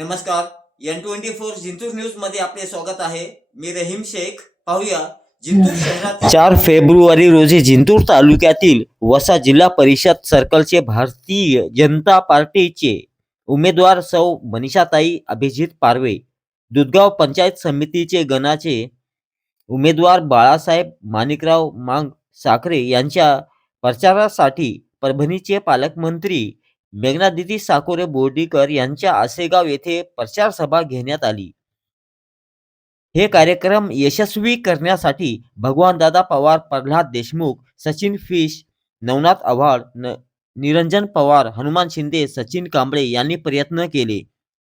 नमस्कार. N24 Jintur news मध्ये आपले स्वागत आहे. मी रहीम शेख. पाहूया जिंतूर शहरात 4 फेब्रुवारी रोजी जिंतूर तालुक्यातील वसा जिल्हा परिषद सर्कलचे भारतीय जनता पार्टीचे उमेदवार सौ मनीषाताई अभिजित पारवे, दुधगाव पंचायत समितीचे गणाचे उमेदवार बाळासाहेब माणिकराव मांग साखरे यांच्या प्रचारासाठी परभणीचे पालकमंत्री मेघनादिदी साकोरे बोर्डीकर यांच्या आसेगाव येथे प्रचार सभा घेण्यात आली. हे कार्यक्रम यशस्वी करण्यासाठी भगवानदादा पवार, प्रल्हाद देशमुख, सचिन फिश, नवनाथ आव्हाड, निरंजन पवार, हनुमान शिंदे, सचिन कांबळे यांनी प्रयत्न केले.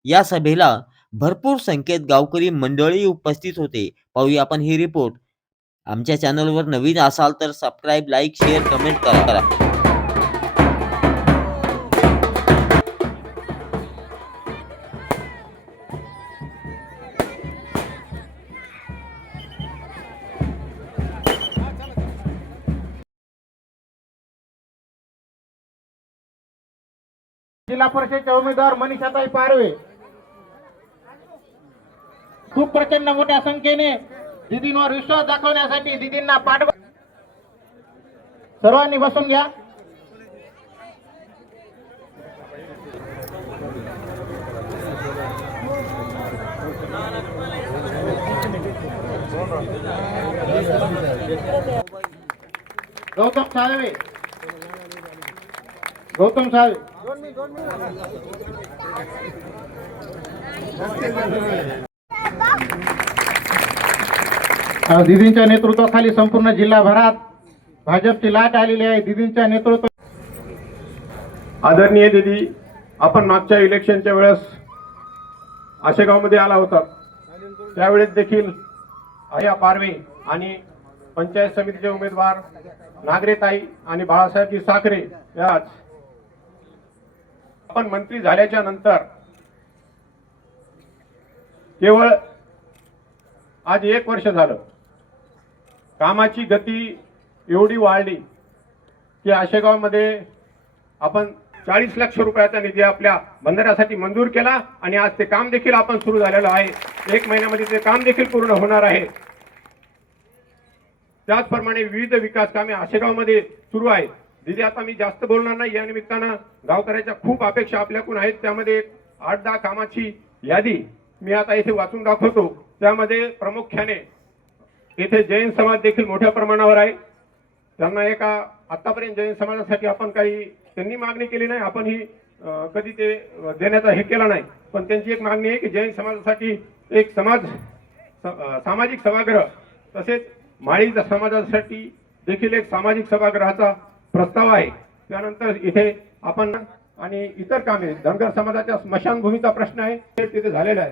या सभेला भरपूर संख्येत गावकरी मंडळी उपस्थित होते. पाहूया आपण ही रिपोर्ट. आमच्या चॅनलवर नवीन असाल तर सबस्क्राईब, लाईक, शेअर, कमेंट करा. जिल्हा परिषदेचे उमेदवार मनीषाताई पारवे खूप प्रचंड मोठ्या संख्येने दीदींवर विश्वास दाखवण्यासाठी दीदींना पाठवा. सर्वांनी बसून घ्या. गौतम साळवे, गौतम साळवे, दीदींच्या नेतृत्वाखाली संपूर्ण जिल्हाभरात भाजपची लाट आलेली आहे. दीदींच्या नेतृत्व. आदरणीय दीदी, आपण मागच्या इलेक्शनच्या वेळेस आशेगावमध्ये आला होता. त्यावेळेस देखील आया पारवे आणि पंचायत समितीचे उमेदवार नागरेताई आणि बाळासाहेबजी साखरे याच आपण मंत्री झाल्याच्या नंतर केवळ आज 1 वर्ष झालं, कामाची गती एवढी वाढली की आशेगावमध्ये आपण 40 लाख रुपयाचा निधी आपल्या बंधाऱ्यासाठी मंजूर केला आणि आज ते काम देखील आपण सुरू झालेलं आहे. 1 महिन्यामध्ये ते काम देखील पूर्ण होणार आहे. त्याचप्रमाणे विविध विकास कामे आशेगावमध्ये सुरू आहेत. दीदी, आता मी जास्त बोलणार नाही. या निमित्तानं गावकऱ्याच्या खूप अपेक्षा आपल्याकडून आहेत. त्यामध्ये 8-10 कामाची यादी मी आता इथे वाचून दाखवतो. त्यामध्ये प्रामुख्याने इथे जैन समाज देखील मोठ्या प्रमाणावर आहे. त्यांना आतापर्यंत जैन समाजासाठी आपण काही त्यांनी मागणी केली नाही, आपण ही कधी ते देण्याचा हे केला नाही. पण त्यांची एक मागणी आहे की जैन समाजासाठी एक सामाजिक सभागृह, तसेच माळी समाजासाठी देखील एक सामाजिक सभागृहाचा प्रस्ताव आहे. त्यानंतर इथे आपण आणि इतर कामे, धनगर समाजाच्या स्मशानभूमीचा प्रश्न आहे, ते तिथे झालेला आहे.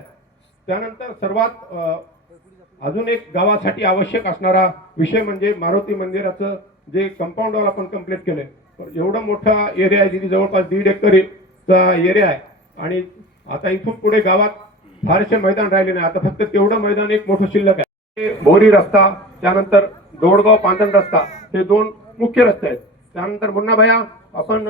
त्यानंतर सर्वात अजून एक गावासाठी आवश्यक असणारा विषय म्हणजे मारुती मंदिराचं जे कंपाऊंड वॉल आपण कंप्लीट केलंय. एवढा मोठा एरिया आहे, तिथे जवळपास 1.5 एकरचा एरिया आहे आणि आता इथून पुढे गावात फारसे मैदान राहिले नाही. आता फक्त तेवढं मैदान एक मोठं शिल्लक आहे. बोरी रस्ता, त्यानंतर दोडगाव पांजण रस्ता, हे 2 मुख्य रस्ते आहेत. त्यानंतर मुन्नाभाया, आपण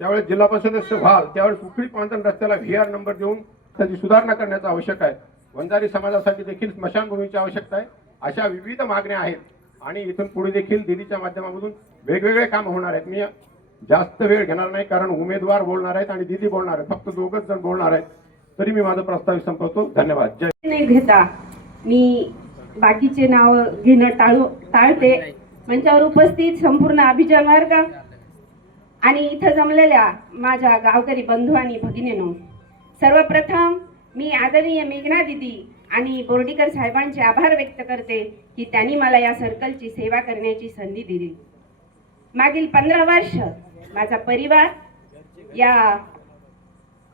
ज्यावेळेस जिल्हा परिषद सदस्य व्हाल त्यावेळेस उखळी पांजण रस्त्याला VR नंबर देऊन त्याची सुधारणा करण्याचा आवश्यक आहे. वंजारी समाजासाठी देखील स्मशानभूमीची आवश्यकता आहे. अशा विविध मागण्या आहेत आणि इथून पुढे देखील दीदीच्या माध्यमातून वेगवेगळे काम होणार आहेत. मी जास्त वेळ घेणार नाही, कारण उमेदवार बोलणार आहेत आणि दीदी बोलणार आहेत. फक्त 2च जण बोलणार आहेत. तरी मी माझा प्रस्ताव संपवतो. धन्यवाद. जय. नाही घेता मी बाकीचे नाव घेणं टाळते. मंचावर उपस्थित संपूर्ण अभिजन वर्ग आणि इथं जमलेल्या माझ्या गावकरी बंधू आणि भगिनींनो, सर्वप्रथम मी आदरणीय मेघना दिदी आणि बोर्डीकर साहेबांचे आभार व्यक्त करते की त्यांनी मला या सर्कलची सेवा करण्याची संधी दिली. मागील 15 वर्ष माझा परिवार या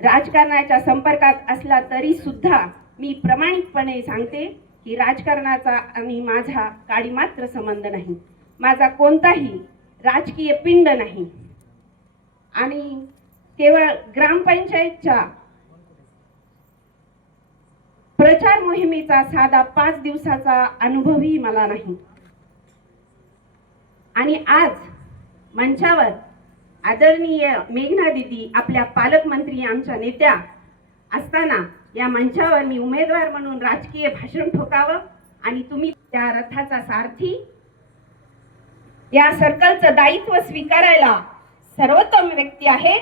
राजकारणाच्या संपर्कात असला तरी सुद्धा मी प्रामाणिकपणे सांगते की राजकारणाचा आणि माझा काडी मात्र संबंध नाही. माझा कोणताही राजकीय पिंड नाही आणि केवळ ग्रामपंचायतच्या प्रचार मोहिमेचा साधा 5 दिवसाचा अनुभवही मला नाही. आणि आज मंचावर आदरणीय मेघना दीदी, आपल्या पालकमंत्री, आमच्या नेत्या असताना या मंचावर मी उमेदवार म्हणून राजकीय भाषण ठोकावं आणि तुम्ही त्या रथाचा सारथी, या सर्कलचं दायित्व स्वीकारायला सर्वोत्तम व्यक्ती आहे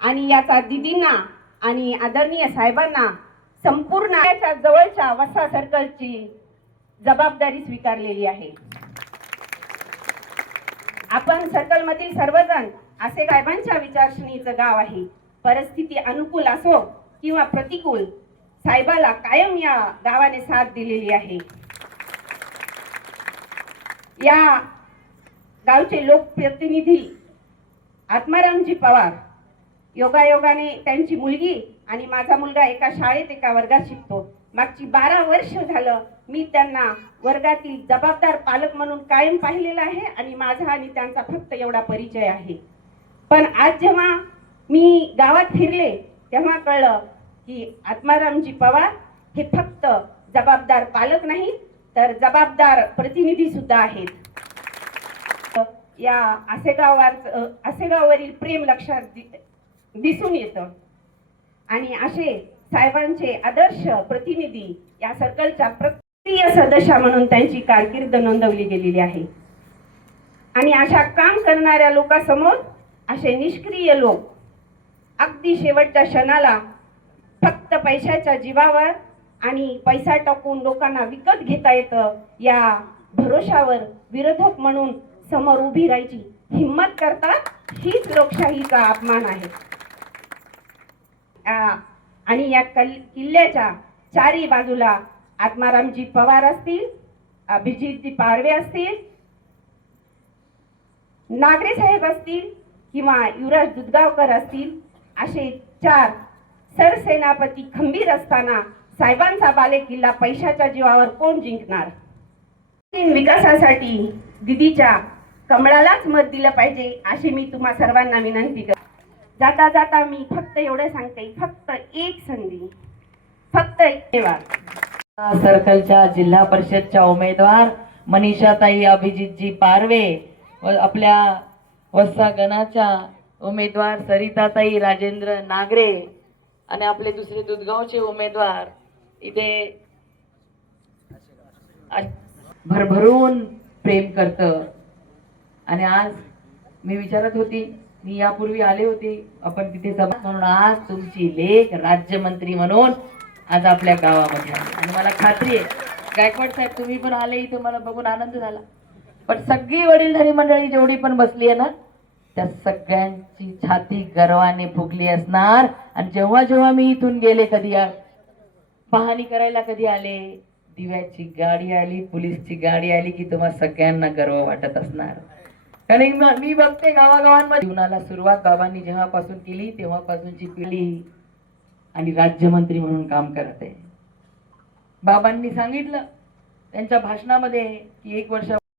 आणि याचा दिदींना आणि आदरणीय साहेबांना संपूर्ण जवळच्या वसा सर्कलची जबाबदारी स्वीकारलेली आहे. आपण सर्कलमधील सर्वजण असे साहेबांच्या विचारसरणीचं गाव आहे. परिस्थिती अनुकूल असो किंवा प्रतिकूल, साहेबाला कायम या गावाने साथ दिलेली आहे. या गावचे लोकप्रतिनिधी आत्मारामजी पवार, योगायोगाने त्यांची मुलगी आणि माझा मुलगा एका शाळेत एका वर्गात शिकतो. मागची 12 वर्ष झालं मी त्यांना वर्गातील जबाबदार पालक म्हणून कायम पाहिलेलं आहे आणि माझा आणि त्यांचा फक्त एवढा परिचय आहे. पण आज जेव्हा मी गावात फिरले तेव्हा कळलं की आत्मारामजी पवार हे फक्त जबाबदार पालक नाही तर जबाबदार प्रतिनिधी सुद्धा आहेत. या आसेगाववरील प्रेम लक्षात दिसून येतं आणि असे साहेबांचे आदर्श प्रतिनिधी या सर्कलच्या सक्रिय सदस्य म्हणून त्यांची कारकीर्द नोंदवली गेलेली आहे. आणि अशा काम करणाऱ्या लोकांसमोर असे निष्क्रिय लोक अगदी शेवटच्या क्षणाला फक्त पैशाच्या जीवावर आणि पैसा टाकून लोकांना विकत घेता येतं या भरोशावर विरोधक म्हणून समोर उभी राहायची हिम्मत करतात, हीच लोकशाहीचा अपमान आहे. आणि या किल्ल्याच्या चारी बाजूला आत्मारामजी पवार असतील, अभिजितजी पारवे असतील, नागरे साहेब असतील किंवा युवराज दुधगावकर असतील, असे 4 सरसेनापती खंबीर असताना साहेबांचा बालेकिल्ला पैशाच्या जीवावर कोण जिंकणार? विकासासाठी दिदीच्या कमळालाच मत दिलं पाहिजे अशी मी तुम्हा सर्वांना विनंती करते. जाता जाता मी फक्त एवढं सांगते, फक्त एक संधी, फक्त एक सेवा. सर्कलच्या जिल्हा परिषदच्या उमेदवार मनीषाताई अभिजितजी पारवे व आपल्या वस्सा गणाच्या उमेदवार सरिताताई राजेंद्र नागरे आणि आपले दुसरे दुधगावचे उमेदवार इथे भरभरून प्रेम करतं. आणि आज मी विचारत होती, मी यापूर्वी आले होते आपण तिथे सभा म्हणून, आज तुमची लेख राज्यमंत्री म्हणून आज आपल्या गावामध्ये आली आणि मला खात्री आहे गायकवाड साहेब तुम्ही पण आले इथे, मला बघून आनंद झाला. पण सगळी वडीलधारी मंडळी जेवढी पण बसली आहे ना त्या सगळ्यांची छाती गर्वाने फुगली असणार. आणि जेव्हा जेव्हा मी इथून गेले, कधी पाहणी करायला कधी आले, दिव्याची गाडी आली, पोलीसची गाडी आली की तुम्हाला सगळ्यांना गर्व वाटत असणार. कारण मी बघते गावागावांमध्ये जीवनाला सुरुवात बाबांनी जेव्हापासून केली तेव्हापासूनची पिढी आणि राज्यमंत्री म्हणून काम करत आहे. बाबांनी सांगितलं त्यांच्या भाषणामध्ये की 1 वर्ष